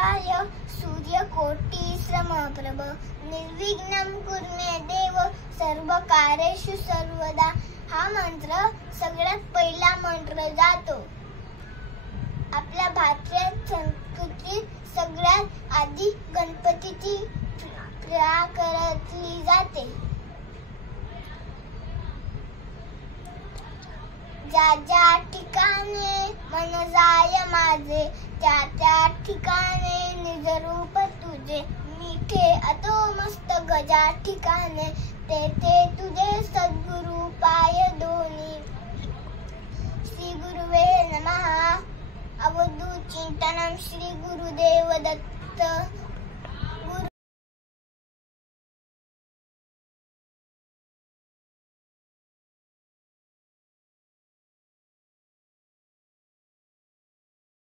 वक्रतुंडमहाकाय सूर्यकोटि समप्रभ निर्विघ्नं कुरु मे देव सर्वकार्येषु सर्वदा. हा मंत्र सगळ्यात पहिला मंत्र जातो. आपल्या भारतीय संस्कृतीत सगळ्यात आधी गणपतीची पूजा केली जाते. ज्या ज्या ठिकाणी मन जाय माझे त्या त्या ठिकाणी निज रूप तुझे. मिठे अतो मस्त गजा ठिकाणे तेथे तुझे सद्गुरु पाय दोन्ही. श्री गुरुवे नमः. अवधूत चिंतनम श्री गुरुदेव दत्त.